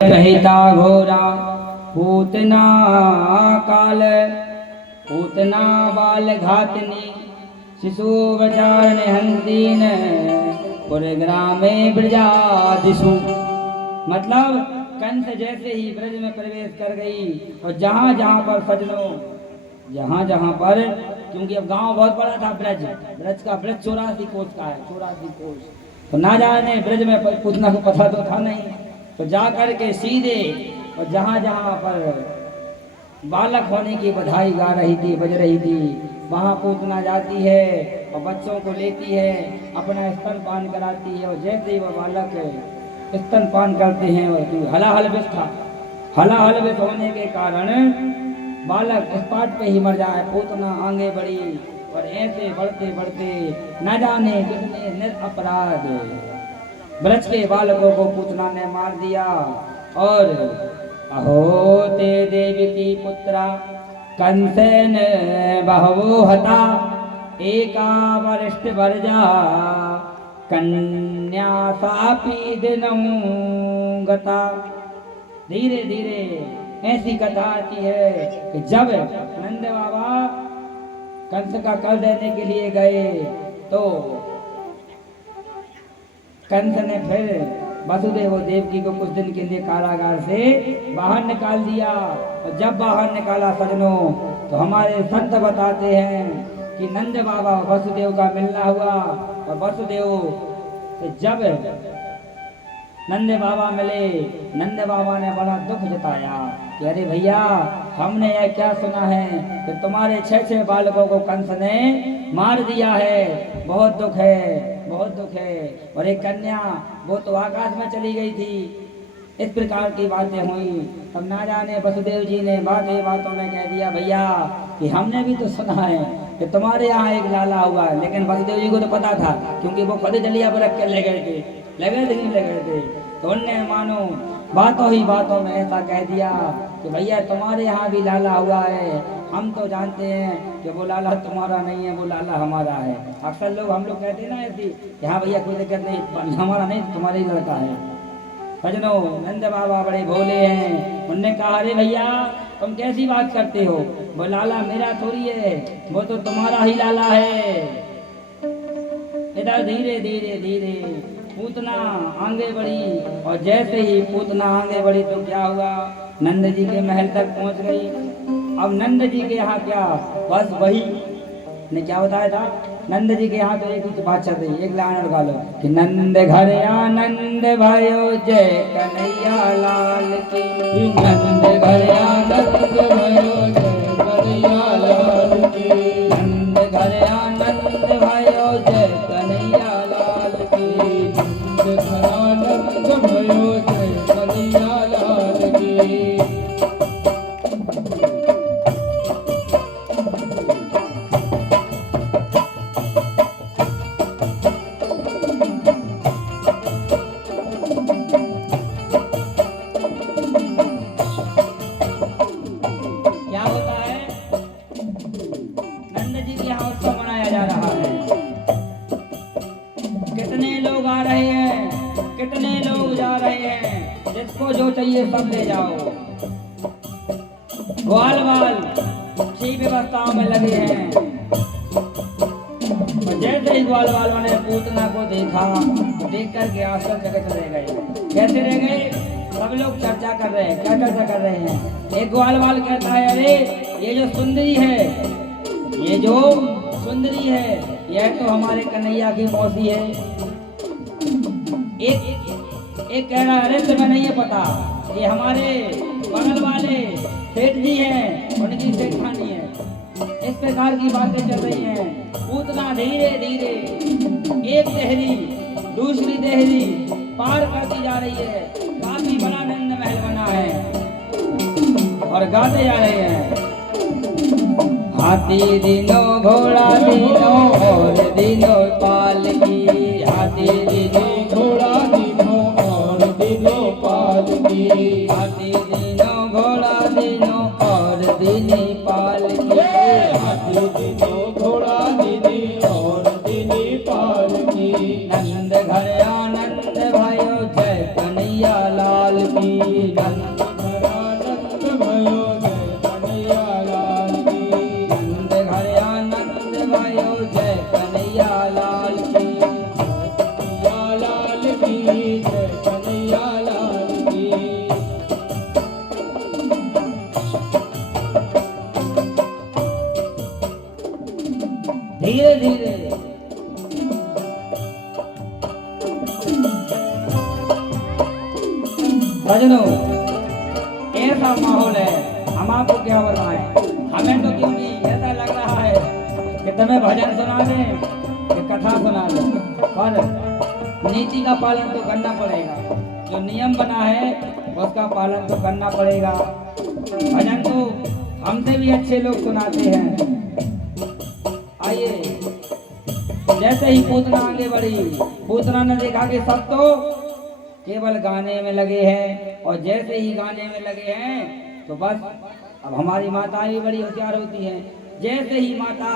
कहता घोरा पूतना काल पूतना बाल घातनी शिशु वचारण हंतीन पुरग्रामे ब्रजादिशु। मतलब कंस जैसे ही ब्रज में प्रवेश कर गई और जहाँ जहाँ पर सजनों जहाँ पर, क्योंकि अब गांव बहुत बड़ा था, ब्रज का ब्रज 84 कोस का है, 84 कोस। तो ना जाने ब्रज में पूतना को पता तो था नहीं, तो जा कर के सीधे और जहाँ जहाँ पर बालक होने की बधाई गा रही थी, बज रही थी, वहाँ पूतना जाती है और बच्चों को लेती है, अपना स्तनपान कराती है। और जैसे ही वह बालक स्तनपान करते हैं, और हलाहल विष था, हलाहल विष होने के कारण बालक स्पॉट पे ही मर जाए। पूतना आगे बढ़ी और ऐसे बढ़ते बढ़ते न जाने कितने निरपराध ब्रज के बालकों को पूतना ने मार दिया। और अहो ते देवी की पुत्रा कंसेन बहवो हता एका वरिष्ठ वर्जा कन्या सापी दिनों गता। धीरे धीरे ऐसी कथा आती है कि जब नंद बाबा कंस का कर देने के लिए गए तो कंस ने फिर वसुदेव देवकी को कुछ दिन के लिए कारागार से बाहर निकाल दिया। और जब बाहर निकाला सजनों, तो हमारे संत बताते हैं कि नंद बाबा वसुदेव का मिलना हुआ। और वसुदेव से जब नंद बाबा मिले, नंद बाबा ने बड़ा दुख जताया कि अरे भैया, हमने यह क्या सुना है कि तुम्हारे 6 बालकों को कंस ने मार दिया है। बहुत दुख है, बहुत दुख है। और एक कन्या, वो तो आकाश में चली गई थी। इस प्रकार की बातें हुई। तब ना जाने वसुदेव जी ने बातों में कह दिया, भैया कि हमने भी तो सुना है कि तुम्हारे यहाँ एक लाला हुआ। लेकिन वसुदेव जी को तो पता था, क्योंकि वो खुद जलिया पर रख के ले गए थे, तो उनने मानो बातों ही बातों में ऐसा कह दिया कि भैया तुम्हारे यहाँ भी लाला हुआ है। हम तो जानते हैं कि वो लाला तुम्हारा नहीं है, वो लाला हमारा है। अक्सर लोग हम लोग कहते हैं ना ऐसी कि हाँ भैया कोई दिक्कत नहीं, हमारा नहीं, तुम्हारा ही लड़का है। सजनों, नंद बाबा बड़े भोले हैं। उनने कहा, अरे भैया तुम कैसी बात करते हो, वो लाला मेरा थोड़ी है, वो तो तुम्हारा ही लाला है। इधर धीरे धीरे धीरे पूतना आगे बढ़ी। और जैसे ही पूतना आगे बढ़ी तो क्या हुआ, नंद जी के महल तक पहुंच गई। अब नंद जी के यहाँ क्या, बस वही ने क्या बताया था, नंद जी के यहाँ तो एक ही बात चल रही, एक लाइन लगा लो कि नंद घर आनंद भयो जय कन्हैया लाल की, नंद घर आनंद भयो जय कन्हैया लाल की, नंद घर आनंद भयो जय कन्हैया लाल की, नंद घर आनंद भयो जय कन्हैया लाल की। कितने लोग जा रहे हैं, जिसको जो चाहिए सब ले जाओ। ग्वाल बाल अच्छी व्यवस्थाओं में लगे हैं। और जैसे ही ग्वाल बालों ने पूतना को देखा, देख करके आश्चर्यचकित रह गए। कैसे रह गए, सब लोग चर्चा कर रहे हैं। क्या चर्चा कर रहे हैं, एक ग्वाल बाल कहता है, अरे ये जो सुंदरी है, ये जो सुंदरी है, यह तो हमारे कन्हैया की मौसी है। एक कह रहा है, अरे तुम्हें नहीं है पता, ये हमारे बगल वाले सेठ जी हैं, उनकी सेठानी है। इस प्रकार की बातें चल रही हैं। पूतना धीरे धीरे एक देहरी दूसरी देहरी पार करती जा रही है। काफी बड़ा नंद महल बना है और गाते जा रहे हैं, हाथी दिनो घोड़ा दिनो और दिनो पाल की, हाथी दिनो घोड़ा दिनो और दिनो पाल की, हाथी दिनो घोड़ा दिनो और दिनी पाल की, हाथी दिनो घोड़ा दिनी और दिनी पाल की, नंद घर आनंद भयो जय कन्हैया लाल की। नंद आनंद भयो जय कन्हैया लाल की। नंद घर आनंद भयो जय कन्हैया लाल की। कन्हैया लाल की जय कन्हैया लाल की। धीरे धीरे सजनों, ऐसा माहौल है, हम आपको क्या बताएं। हमें तो क्यों नहीं ऐसा लग रहा है कि तुम्हें भजन सुना दें कि कथा सुना दें, पर नीति का पालन तो करना पड़ेगा। जो नियम बना है उसका पालन तो करना पड़ेगा। भजन तो हमसे भी अच्छे लोग सुनाते हैं। आइए, जैसे ही पूतना आगे बढ़ी, पूतना ने देखा कि सब तो केवल गाने में लगे हैं, और जैसे ही गाने में लगे हैं तो बस अब हमारी माताएं भी बड़ी होशियार होती हैं। जैसे ही माता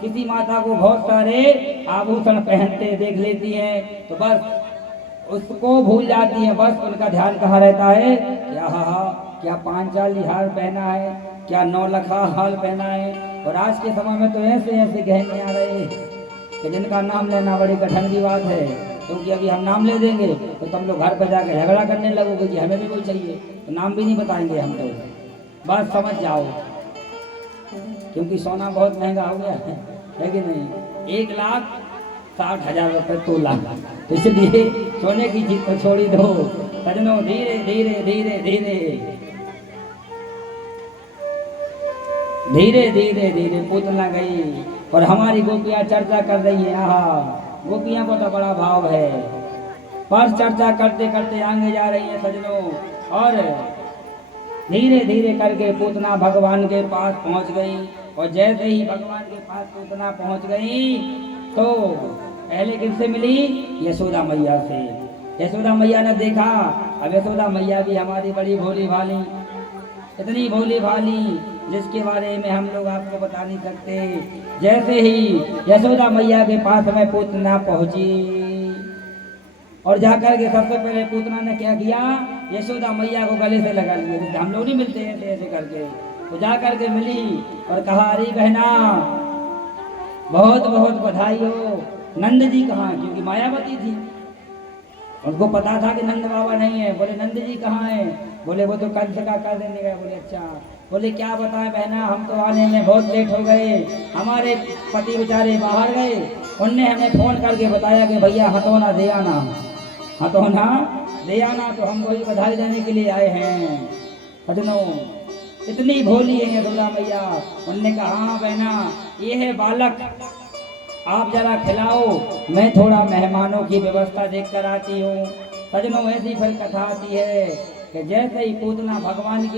किसी माता को बहुत सारे आभूषण पहनते देख लेती हैं तो बस उसको भूल जाती हैं। बस उनका ध्यान कहाँ रहता है, क्या क्या 5 चाली हार पहना है, क्या 9 लखा हाल पहना है। और आज के समय में तो ऐसे ऐसे गहने आ रहे हैं कि जिनका नाम लेना बड़ी कठिन की बात है, क्योंकि अभी हम नाम ले देंगे तो तुम लोग घर पर जाकर झगड़ा करने लगोगे कि हमें भी कोई चाहिए, तो नाम भी नहीं बताएंगे हम तो। बस समझ जाओ, क्योंकि सोना बहुत महंगा हो गया है कि नहीं। 1,60,000 रुपये तोला, तो इसलिए सोने की चीज को छोड़ी दो सजनों। धीरे धीरे धीरे धीरे धीरे धीरे धीरे पूतना गई और हमारी गोपियां चर्चा कर रही है। गोपियां को तो बड़ा भाव है, पर चर्चा करते करते आगे जा रही है सजनों। और धीरे धीरे करके पूतना भगवान के पास पहुंच गई। और जैसे ही भगवान के पास पूतना पहुंच गई तो पहले किससे मिली, यशोदा मैया से। यशोदा मैया ने देखा, अब यशोदा मैया भी हमारी बड़ी भोली भाली, इतनी भोली भाली जिसके बारे में हम लोग आपको बता नहीं सकते। जैसे ही यशोदा मैया के पास में पूतना पहुंची और जाकर के सबसे पहले पूतना ने क्या किया, यशोदा मैया को गले से लगा लिया। जैसे हम लोग नहीं मिलते हैं ऐसे करके, तो जाकर के मिली और कहा, अरे बहना बहुत बहुत बधाई हो। नंद जी कहाँ, क्योंकि मायावती थी, उनको पता था कि नंद बाबा नहीं है। बोले नंद जी कहाँ है, बोले वो तो कंस का कर देने गए। बोले अच्छा। बोले क्या बताएं बहना, हम तो आने में बहुत लेट हो गए, हमारे पति बेचारे बाहर गए, उनने हमें फोन करके बताया कि भैया हथौना दे आना, हथौना दे आना, तो हम वही बधाई देने के लिए आए हैं। सजनों, इतनी भोली है यशोदा मैया। उनने कहा, हाँ बहना ये है बालक, आप जरा खिलाओ, मैं थोड़ा मेहमानों की व्यवस्था देख कर आती हूँ। सजनों, ऐसी फिर कथा आती है कि जैसे ही पूतना भगवान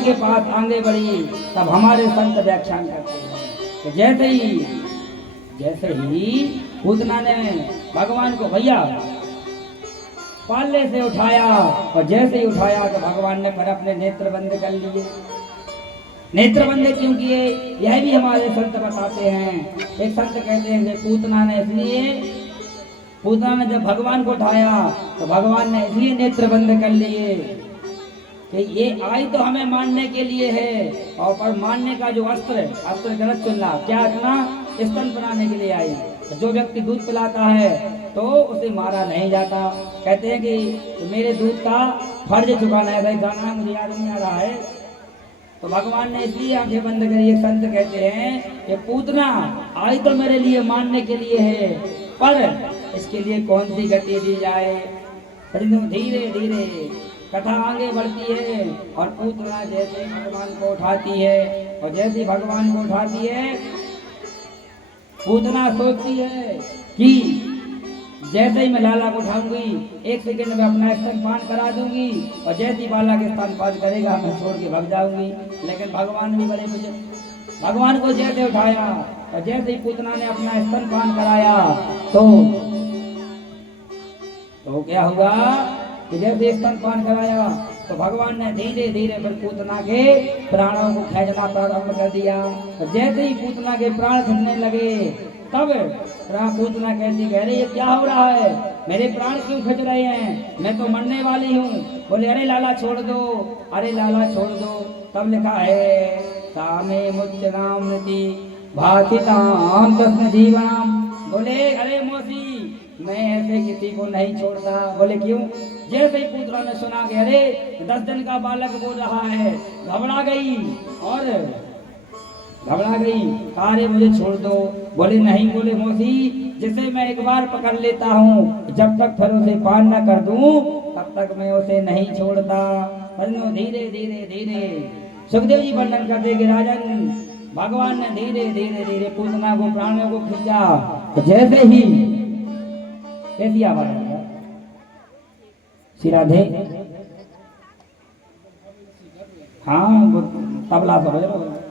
के पास आगे बढ़ी, तब हमारे संत व्याख्यान करते हैं कि जैसे ही पूतना ने भगवान को भैया पाले से उठाया, और जैसे ही उठाया तो भगवान ने फिर अपने नेत्र बंद कर लिए। नेत्र बंद क्यों किए, यह भी हमारे संत बताते हैं। एक संत कहते हैं कि पूतना ने जब भगवान को उठाया तो भगवान ने इसलिए नेत्र बंद कर लिए कि ये आई तो हमें मारने के लिए है, और पर मारने का जो अस्त्र गलत चुनना, क्या इतना स्तन बनाने के लिए आई। जो व्यक्ति दूध पिलाता है तो उसे मारा नहीं जाता। कहते हैं कि मेरे दूध का फर्ज चुकाना है, भाई गाना मुझे याद नहीं आ रहा है, तो भगवान ने इसलिए आंखें बंद करी। एक संत कहते हैं कि पूतना आई तो मेरे लिए मानने के लिए है, पर इसके लिए कौन सी गति दी जाए। धीरे धीरे कथा आगे बढ़ती है और पूतना जैसे भगवान को उठाती है, और जैसे भगवान को उठाती है पूतना सोचती है कि जैसे ही मैं लाला को उठाऊंगी 1 सेकंड में अपना स्तनपान करा दूंगी, और जैसे ही बाला के स्तनपान करेगा मैं छोड़ के भाग जाऊंगी। लेकिन भगवान भी बड़े मुझे, भगवान को जैसे उठाया और जैसे ही पूतना ने अपना स्तनपान कराया तो क्या हुआ कि जैसे स्तनपान कराया तो भगवान ने धीरे धीरे फिर पूतना के प्राणों को खींचना प्रारंभ कर दिया। और जैसे ही पूतना के प्राण खींचने लगे तब पूतना कहती, कह रही ये क्या हो रहा है। मेरे प्राण क्यों खिंच रहे हैं, मैं तो मरने वाली हूँ। बोले अरे लाला छोड़ दो, अरे लाला छोड़ दो। तब लिखा है सामे मुच्च राम नति भातिताम कृष्ण जीवनाम। बोले अरे मौसी मैं ऐसे किसी को नहीं छोड़ता। बोले क्यों? जैसे ही पुत्रा ने सुना कि अरे 10 दिन का बालक बोल रहा है, घबरा गई और घबरा गई, अरे मुझे छोड़ दो। बोले नहीं, बोले मौसी जिसे मैं एक बार पकड़ लेता हूँ, जब तक फिर उसे पान न कर दूं तब तक मैं उसे नहीं छोड़ता। धीरे धीरे धीरे सुखदेव जी वर्णन करते कि राजन भगवान ने धीरे धीरे धीरे पूतना को प्राणों को खींचा। तो जैसे ही कैसी आवाज आ रही है? श्री राधे, हाँ वो तबला सब है।